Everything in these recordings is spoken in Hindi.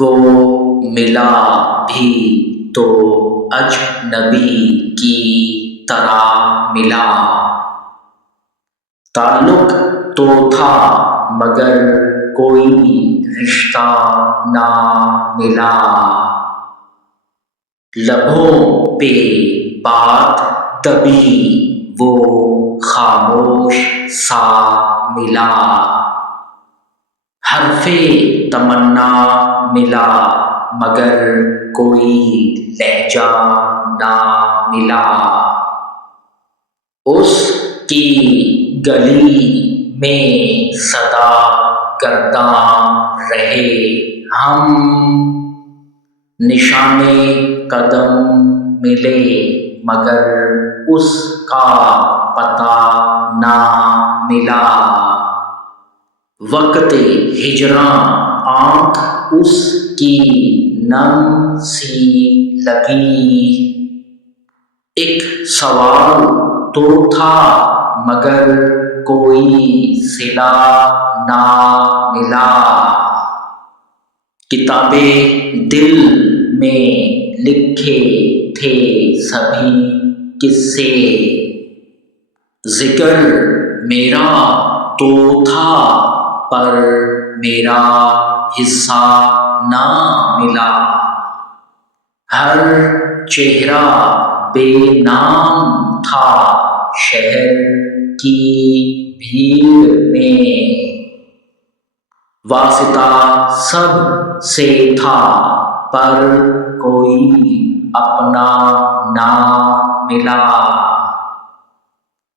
वो मिला भी तो अजनबी की तरह मिला। ताल्लुक तो था मगर कोई रिश्ता ना मिला। लबों पे बात दबी वो खामोश सा मिला। हर्फे तमन्ना मिला मगर कोई लहजा ना मिला। उसकी गली में सदा करता रहे हम। निशाने कदम मिले मगर उसका पता ना मिला। वक्त हिजरां आंख उसकी नम सी लगी। एक सवाल तो था मगर कोई सिला ना मिला। किताबें दिल में लिखे थे सभी किस्से। जिक्र मेरा तो था पर मेरा हिस्सा ना मिला। हर चेहरा बेनाम था शहर की भीड़ में। वास्ता सब से था पर कोई अपना ना मिला।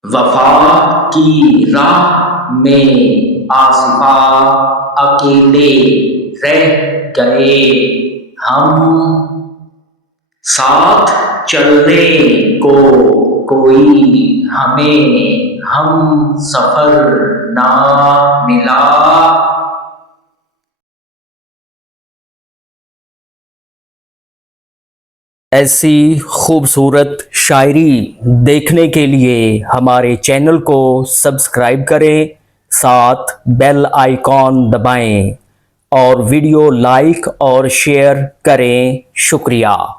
वफा की राह में आसिफा अकेले रह गए हम। साथ चलने को कोई हमें हम सफर ना मिला। ऐसी खूबसूरत शायरी देखने के लिए हमारे चैनल को सब्सक्राइब करें, साथ बेल आइकॉन दबाएं और वीडियो लाइक और शेयर करें। शुक्रिया।